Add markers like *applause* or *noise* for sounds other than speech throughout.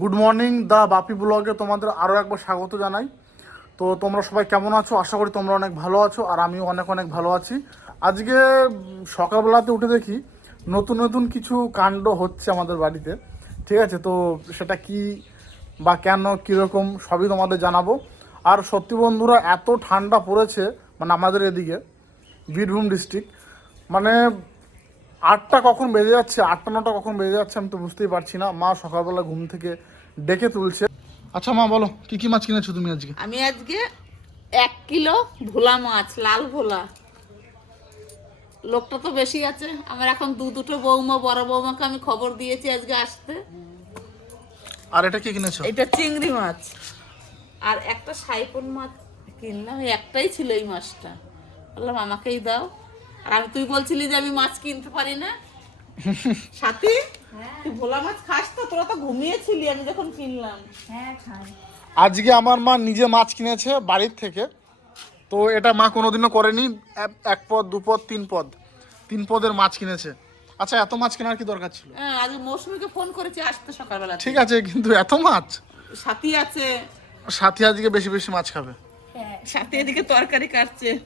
Good morning দা বাপি ব্লগে তোমাদের আরও একবার স্বাগত জানাই। তো তোমরা সবাই কেমন আছো? আশা করি তোমরা অনেক ভালো আছো আর আমিও অনেক অনেক ভালো আছি। আজকে সকালবেলাতে উঠে দেখি নতুন নতুন কিছু কাণ্ড হচ্ছে আমাদের বাড়িতে। ঠিক আছে, তো সেটা কি বা কেন, কীরকম, সবই তোমাদের জানাব। আর সত্যি বন্ধুরা, এত ঠান্ডা পড়েছে মানে আমাদের এদিকে, বীরভূম ডিস্ট্রিক্ট মানে আটটা কখন বেজে যাচ্ছে? আটটা নটা কখন বেজে যাচ্ছে আমি তো বুঝতেই পারছি না। মা সকালবেলা ঘুম থেকে ডেকে তুলছে। আচ্ছা মা বলো কি কি মাছ কিনেছো তুমি আজকে? আমি আজকে এক কিলো ভোলা মাছ লাল ভোলা। লোকটা তো বেশি আছে। আমার এখন দু দুটো বৌমা বড় বৌমাকে আমি খবর দিয়েছি আজকে আসতে। আর এটা কি কিনেছো? এটা চিংড়ি মাছ। আর একটা সাইপন মাছ কিনলাম একটাই ছিল এই মাছটা। বললাম আমাকেই দাও। আর তুই বলছিলি যে আমি মাছ কিনতে পারি না? *laughs* সাথী তুই ভোলা মাছ খাস তো? তোরা তো ঘুমিয়েছিলি আমি যখন কিনলাম। আজকে আমার মা নিজে মাছ কিনেছে বাড়ির থেকে। তো এটা মা কোনোদিনও করেনি। এক- এক পদ দু পদ তিন পদ। তিন পদের মাছ কিনেছে। আচ্ছা এত মাছ কেনার কি দরকার ছিল? হ্যাঁ আজ মৌসুমীকে ফোন করেছি আসতে সকালবেলা ঠিক আছে কিন্তু এত মাছ? সাথী আছে। সাথী আজকে বেশি বেশি মাছ খাবে। সাথে এদিকে তরকারি কাটছে।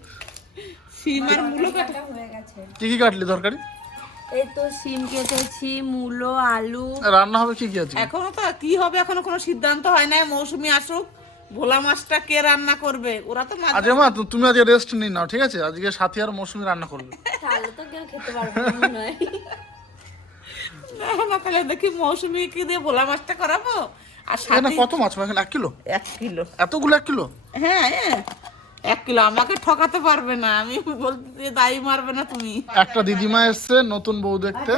সিম আর মূলো কাটা কি কি কাটলি তরকারি? এই তো সিম কেটেছি মূলো আলু। রান্না হবে কি কি আজকে? এখনও তো কি হবে এখনও কোনো সিদ্ধান্ত হয় না মৌসুমী আসুক। ভোলা মাছটা কে রান্না করবে? ওরা তো মাছ আজকে মা তুমি আজকে রেস্ট নিন নাও ঠিক আছে? আজকে সাথী আর মৌসুমি রান্না করবে। তাহলে তো কেউ খেতে পারবে না না না তাহলে দেখি মৌসুমী কি দিয়ে ভোলা মাছটা করাবো? আর সাথে কত মাছ? এখানে এক কিলো? এক কিলো। এতগুলো এক কিলো? হ্যাঁ হ্যাঁ এক কিলো আমাকে ঠকাতে পারবে না। আমি বলতে দায়ী মারবে না তুমি। একটা দিদিমা এসছে নতুন বউ দেখতে।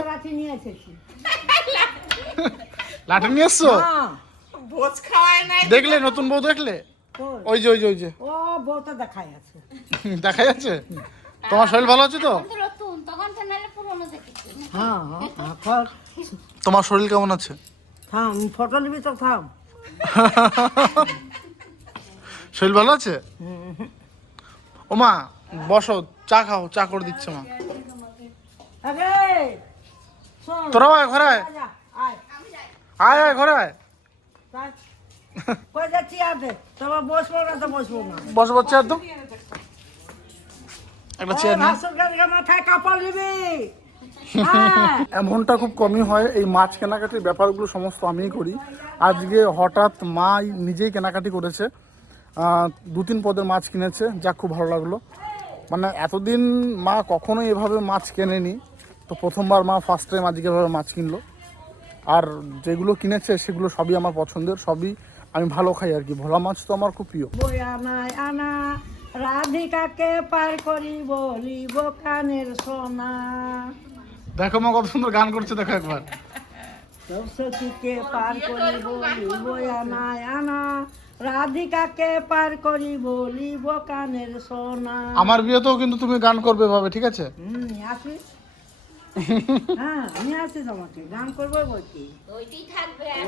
লাঠি নিয়ে এসছো। ভোজ খাওয়ায় নাই। দেখলে নতুন বউ দেখলে? ওই যে ওই যে ওই যে। ও বউটা দেখাই আছে। দেখা যাচ্ছে তোমার শরীর ভালো আছে তো? হ্যাঁ হ্যাঁ হ্যাঁ, তোমার শরীর কেমন আছে? থাম ফটো নিবি তো থাম। *laughs* শরীর ভালো আছে? ও মা বসো, চা খাও, চা করে দিচ্ছে মা। তোরাও আয় আয়। আয় আয় আয়। বসবো না তো একটা চেয়ার এমনটা খুব কমই হয়, এই মাছ কেনাকাটির ব্যাপারগুলো সমস্ত আমিই করি। আজকে হঠাৎ মা নিজেই কেনাকাটি করেছে। দু তিন পদের মাছ কিনেছে যা খুব ভালো লাগল। মানে এতদিন মা কখনোই এভাবে মাছ কেনেনি তো প্রথমবার মা ফার্স্ট টাইম আজকে এভাবে মাছ কিনলো। আর যেগুলো কিনেছে সেগুলো সবই আমার পছন্দের সবই আমি ভালো খাই আর কি। ভোলা মাছ তো আমার খুব প্রিয়। আনা রাধিকাকে পার করি বলিব কানের সোনা। দেখো মা কত সুন্দর গান করছে দেখো একবার। পার করি বলিব আনায় আনা রাধিকাকে পার করি বলিব কানের সোনা। আমার বিয়েতেও কিন্তু তুমি গান করবে ভাবে ঠিক আছে? হুম আসিস? *laughs* হ্যাঁ আমি আসি তোমাকে গান করব বলছি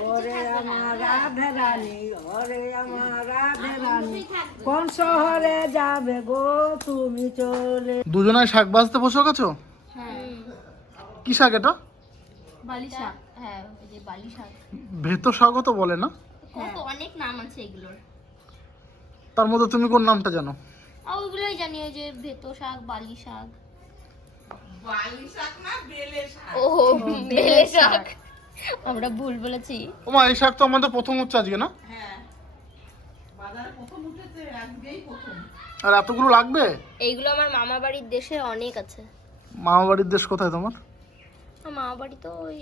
ওরে আমার রাধে রানী ওরে আমার রাধে রানী। কোন শহরে যাবে গো তুমি চলে? দুজনায় শাক বাজতে বসে গেছো? কি শাক এটা? বালি শাক হ্যাঁ ওই যে বালি শাক। ভেতো শাকও তো বলে না। কত অনেক নাম আছে এগুলোর। তার মধ্যে তুমি কোন নামটা জানো? ওইগুলোই জানি ওই যে ভেতো শাক বালি শাক। বালি শাক না বেলে শাক। ও বেলে শাক। আমরা ভুল বলেছি। ওমা এই শাক তো আমাদের প্রথম হচ্ছে আজকে না? হ্যাঁ। বাজারে প্রথম উঠেছে আজকেই প্রথম। আর এতগুলো লাগবে? এইগুলো আমার মামা বাড়ির দেশে অনেক আছে। মামা বাড়ির দেশ কোথায় তোমার? মামা বাড়ি তো ওই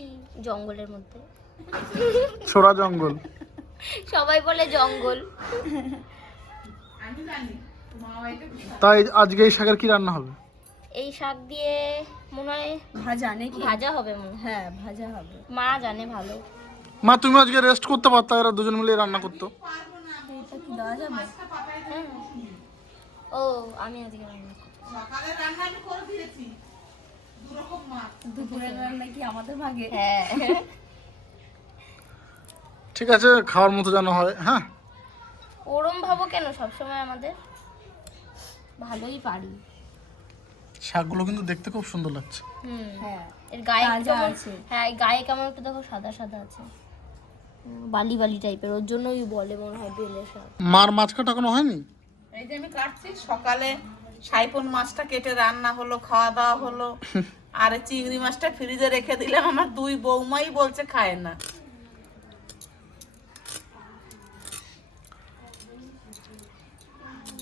জঙ্গলের মধ্যে। ছোড়া জঙ্গল। সবাই বলে জঙ্গল। তাই আজকে এই শাকের কি রান্না হবে? এই শাক দিয়ে মনে হয় ভাজা নাকি? ভাজা হবে মনে হ্যাঁ। ভাজা হবে। মা জানে ভালো। মা তুমি আজকে রেস্ট করতে পারতা এরা দুজন মিলে রান্না করতো। ও আমি আজকে রান্না করব। সকালে রান্না আমি করে দিয়েছি। দু রকম মাছ হ্যাঁ। ঠিক আছে খাওয়ার মতো যেন হয় হ্যাঁ? ওরম ভাবো কেন সবসময় আমাদের? ভালোই পারি। শাকগুলো কিন্তু দেখতে খুব সুন্দর লাগছে। হুম। হ্যাঁ। এর গায়ে কেমন হ্যাঁ এই গায়ে কেমন একটু দেখো সাদা সাদা আছে। বালি বালি টাইপের ওর জন্যই বলে মনে হয় বেলে শাক। মার মাছ কাটা কোনো হয়নি? এই যে আমি কাটছি সকালে সাইপন মাছটা কেটে রান্না হলো খাওয়া দাওয়া হলো। *laughs* আর চিংড়ি মাছটা ফ্রিজে রেখে দিলাম আমার দুই বৌমাই বলছে খায় না।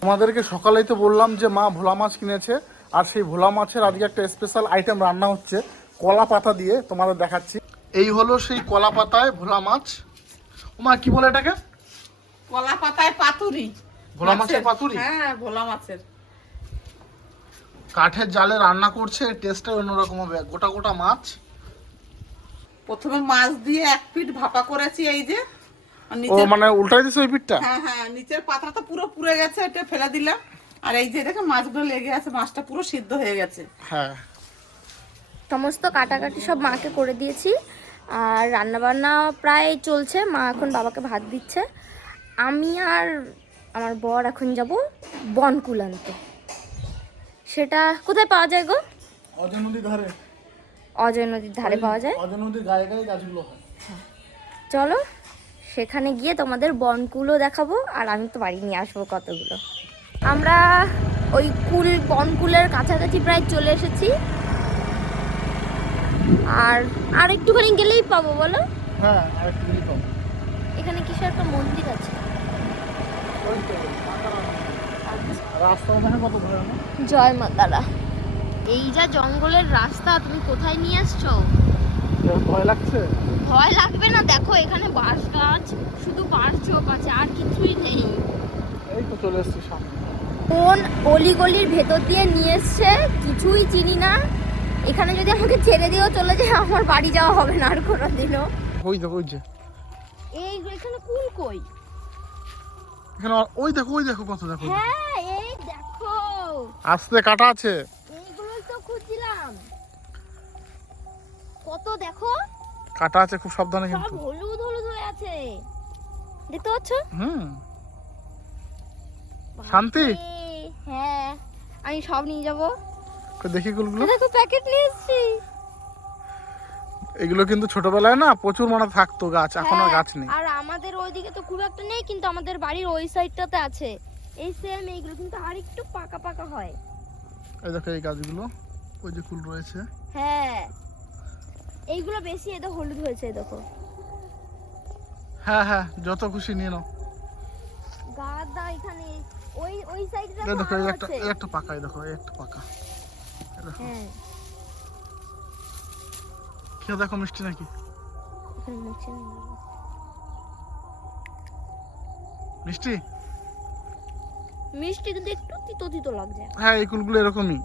তোমাদেরকে সকালেই তো বললাম যে মা ভোলা মাছ কিনেছে আর সেই ভোলা মাছের আজকে একটা স্পেশাল আইটেম রান্না হচ্ছে কলা পাতা দিয়ে তোমাদের দেখাচ্ছি। এই হলো সেই কলা পাতায় ভোলা মাছ। মা কি বলে এটাকে? কলা পাতায় পাতুরি। ভোলা মাছের পাতুরি? হ্যাঁ ভোলা মাছের। কাঠের জালে রান্না করছে টেস্টটা অন্যরকম হবে গোটা গোটা মাছ। প্রথমে মাছ দিয়ে এক পিঠ ভাপা করেছি এই যে। ও মানে উল্টাই দিছে ওই পিঠটা? হ্যাঁ হ্যাঁ নিচের পাতাটা পুরো পুড়ে গেছে এটা ফেলে দিলাম। আর এই যে দেখে মাছগুলো লেগে আছে মাছটা পুরো সিদ্ধ হয়ে গেছে। হ্যাঁ। সমস্ত কাটাকাটি সব মাকে করে দিয়েছি। আর রান্নাবান্না প্রায় চলছে মা এখন বাবাকে ভাত দিচ্ছে। আমি আর আমার বর এখন যাব বনকুল আনতে। সেটা কোথায় পাওয়া যায় গো? অজয় নদীর ধারে। অজয় নদীর ধারে পাওয়া যায়। অজয় নদীর গায়ে গায়ে গাছগুলো হয়। চলো সেখানে গিয়ে তোমাদের বনকুলও দেখাবো আর আমি তো বাড়ি নিয়ে আসব কতগুলো। আমরা ওই কুল বনকুলের কাছাকাছি প্রায় চলে এসেছি। আর আর একটুখানি গেলেই পাবো বলো? হ্যাঁ আর একটু দিলেই পাবো। এখানে কিসের একটা মন্দির আছে? জয় মা তারা এই যা জঙ্গলের রাস্তা তুমি কোথায় নিয়ে আসছো? ভয় লাগছে? ভয় লাগবে না দেখো এখানে বাঁশ গাছ শুধু বাঁশ ঝোপ আছে আর কিছুই নেই। এই তো চলে এসছি সামনে। কোন অলিগলির ভেতর দিয়ে নিয়ে এসছে কিছুই চিনি না। এখানে যদি আমাকে ছেড়ে দিয়েও চলে যায় আমার বাড়ি যাওয়া হবে না আর কোনোদিনও। ওই দেখো ওই যে। এই এখানে কুল কই? এখানে ওই দেখো ওই দেখো কত দেখো। হ্যাঁ এই দেখো। আস্তে কাটা আছে। কত দেখো। কাটা আছে খুব সাবধানে সব হলুদ হলুদ হয়ে আছে। দেখতে পাচ্ছ? হুম। শান্তি? হ্যাঁ আমি সব নিয়ে যাব। দেখি কুলগুলো দেখো প্যাকেট নিয়ে এসেছি? এগুলো কিন্তু ছোটবেলায় না প্রচুর মানে থাকতো গাছ এখন আর হ্যাঁ, গাছ নেই। আর আমাদের ওইদিকে তো খুব একটা নেই কিন্তু আমাদের বাড়ির ওই সাইডটাতে আছে। এই সেম এইগুলো কিন্তু আর একটু পাকা পাকা হয়। এই দেখো এই গাছগুলো ওই যে ফুল রয়েছে। হ্যাঁ। এইগুলো বেশি এদের হলুদ হয়েছে এই দেখো। হ্যাঁ হ্যাঁ যত খুশি নিয়ে নাও। গাদা এখানে ওই ওই সাইডটা দেখো একটা একটা পাকা দেখো একটা পাকা। হ্যাঁ। খেয়ে দেখো মিষ্টি নাকি। মিষ্টি? মিষ্টি কিন্তু একটু তিতো তিতো লাগছে। হ্যাঁ এই কুলগুলো এরকমই।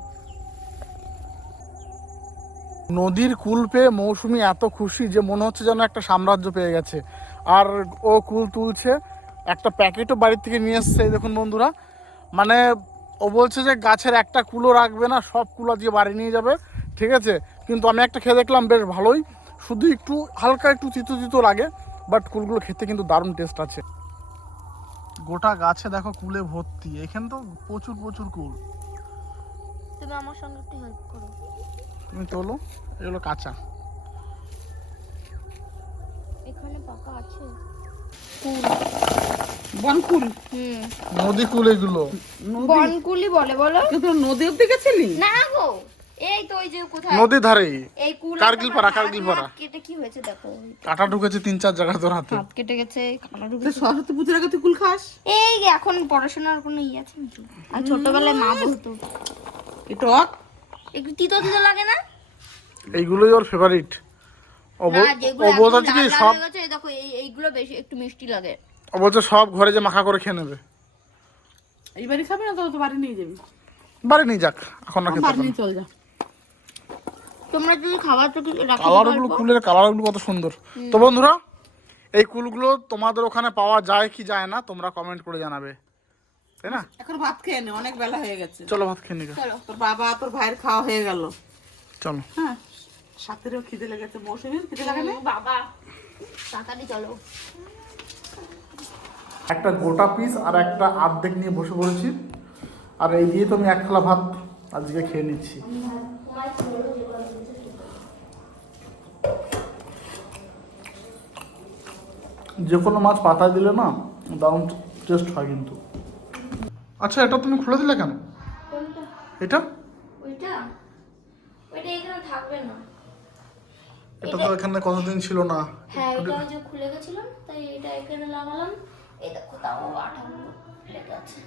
নদীর কুল পেয়ে মৌসুমি এত খুশি যে মনে হচ্ছে যেন একটা সাম্রাজ্য পেয়ে গেছে। আর ও কুল তুলছে, একটা প্যাকেটও বাড়ির থেকে নিয়ে এসছে দেখুন বন্ধুরা। মানে ও বলছে যে গাছের একটা কুলো রাখবে না, সব কুলো দিয়ে বাড়ি নিয়ে যাবে, ঠিক আছে? কিন্তু আমি একটা খেয়ে দেখলাম, বেশ ভালোই। শুধু একটু, হালকা একটু তিতো তিতো লাগে বাট কুলগুলো খেতে কিন্তু দারুণ টেস্ট আছে। গোটা গাছে দেখো কুলে ভর্তি, এখানে তো প্রচুর প্রচুর কুল। তুমি আমার সঙ্গে একটু হেল্প করো। তুমি তোলো এগুলো কাঁচা। এখানে পাকা আছে। বনকুল? নদী কুল এগুলো। বনকুলি বলে বলো। কিন্তু নদী অব্দি গেছিলি? না গো এই তো ওই যে কোথায়? নদীর ধারে এই কুল কার্গিল পাড়া, কার্গিল পাড়া। কেটে কি হয়েছে দেখো? কাটা ঢুকেছে তিন চার জায়গায় তোর হাতে। হাত কেটে গেছে কাটা ঢুকেছে। সরস্বতী পুজোর আগে তুই কুল খাস? এই এখন পড়াশোনার কোনো ইয়ে আছে আর ছোটবেলায় মা বলতো। একটু তিতো তিতো লাগে না? এইগুলোই ওর ফেভারিট ও না বল- যেগুলো ও এখন বলছে কি লাল লাল সব গেছে এই দেখো এই এইগুলো বেশি একটু মিষ্টি লাগে। বলছে সব ঘরে যে মাখা করে খেয়ে নেবে। এই বাড়ি খাবি না তো? তো বাড়ি নিয়ে যাবি। বাড়ি নিয়ে যাক এখন না খেতে বাড়ি চল যা। তোমরা যদি খাবার তো রাখি কালারগুলো কুলের কালারগুলো কত সুন্দর। তো বন্ধুরা এই কুলগুলো তোমাদের ওখানে পাওয়া যায় কি যায় না তোমরা কমেন্ট করে জানাবে। তাই না? এখন ভাত খেয়ে নে অনেক বেলা হয়ে গেছে। চলো ভাত খেয়ে নিগা চলো তোর বাবা তোর ভাইয়ের খাওয়া হয়ে গেল। চলো। হ্যাঁ সাথেরও খিদে লেগেছে মৌসুমীর খিদে লাগে না? বাবা তাড়াতাড়ি চলো। একটা গোটা পিস আর একটা আর্ধেক নিয়ে বসে পড়েছি। আর এই দিয়ে তো আমি এক থালা ভাত আজকে খেয়ে নিচ্ছি। যে কোনো মাছ পাতা দিলে না দারুণ টেস্ট হয় কিন্তু। আচ্ছা এটা তুমি খুলে দিলে কেন এটা? ওইটা? ওইটা এখানে থাকবে না। এটা তো এখানে কতদিন ছিল না। হ্যাঁ এটা যে খুলে গেছিলাম তাই এটা এখানে লাগালাম। এই দেখো তাও আঠাগুলো লেগে আছে।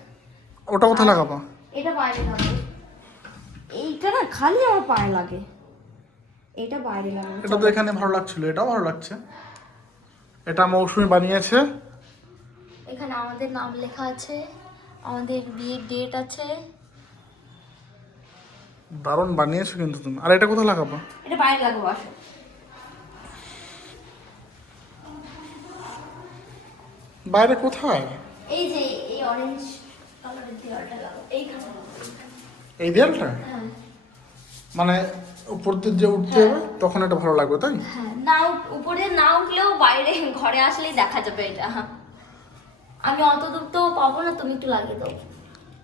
ওটা কোথায় লাগাবা? এটা বাইরে লাগাবো। এইটা না খালি আমার পায়ে লাগে। এটা বাইরে লাগাবো। এটা তো এখানে ভালো লাগছিল এটাও ভালো লাগছে। এটা মৌসুমি বানিয়েছে। এখানে আমাদের নাম লেখা আছে। আমাদের বিয়ের ডেট আছে। দারুণ বানিয়েছো কিন্তু তুমি। আর এটা কোথায় লাগাবো? এটা বাইরে লাগাবো আসো। বাইরে কোথায়? এই যে এই অরেঞ্জ কালারের দেওয়ালটা লাগাবো। এইখানে এই দেয়ালটা? হ্যাঁ। মানে উপর দিয়ে যে উঠতে হবে তখন এটা ভালো লাগবে তাই? হ্যাঁ না উঠ- উপরে না উঠলেও বাইরে ঘরে আসলেই দেখা যাবে এটা। আমি অত দূর তো পাবো না তুমি একটু লাগিয়ে দাও।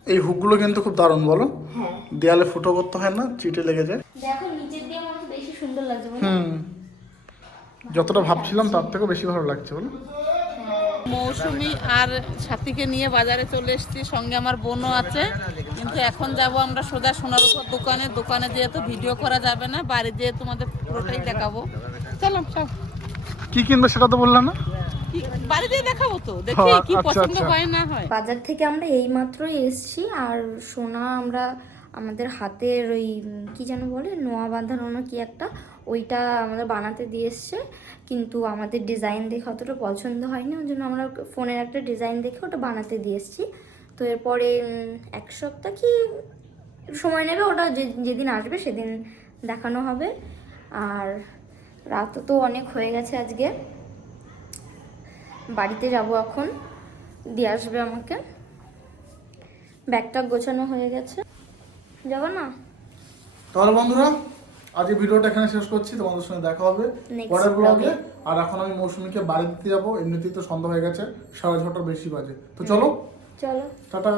এই হুকগুলো কিন্তু খুব দারুণ বলো। হ্যাঁ। দেয়ালে ফুটো করতে হয় না চিটে লেগে যায়। দেখো নিচের দিয়ে মনে বেশি সুন্দর লাগছে বলো? হুম। যতটা ভাবছিলাম তার থেকেও বেশি ভালো লাগছে বলো। মৌসুমি আর সাথীকে নিয়ে বাজারে চলে এসেছি সঙ্গে আমার বোনও আছে। কিন্তু এখন যাব আমরা সোজা সোনার উপর দোকানে। দোকানে যেহেতু ভিডিও করা যাবে না বাড়ি যেয়ে তোমাদের পুরোটাই দেখাবো। চলো সব কি কিনবে সেটা তো বললাম না। কি- দেখাবো তো? দেখি হ্যাঁ, কি আচ্ছা, পছন্দ আচ্ছা। হয় না হয়। বাজার থেকে আমরা এই মাত্রই এসেছি আর সোনা আমরা আমাদের হাতের ওই কি যেন বলে নোয়া বাঁধানো কি একটা ওইটা আমাদের বানাতে দিয়ে এসছে। কিন্তু আমাদের ডিজাইন দেখে অতটা পছন্দ হয়নি ওই জন্য আমরা ফোনের একটা ডিজাইন দেখে ওটা বানাতে দিয়ে এসছি। তো এরপরে এক সপ্তাহ কি সময় নেবে ওটা যে- যেদিন আসবে সেদিন দেখানো হবে। আর রাত তো অনেক হয়ে গেছে আজকে। বাড়িতে যাব এখন। দিয়ে আসবে আমাকে। ব্যাগটা গোছানো হয়ে গেছে। যাব না? তাহলে বন্ধুরা আজকে ভিডিওটা এখানে শেষ করছি। তোমাদের সঙ্গে দেখা হবে পরের ব্লগে আর এখন আমি মৌসুমীকে বাড়ি দিতে যাব। এমনিতেই তো সন্ধ্যা হয়ে গেছে সাড়ে ছটার বেশি বাজে। তো চলো। চলো। টাটা।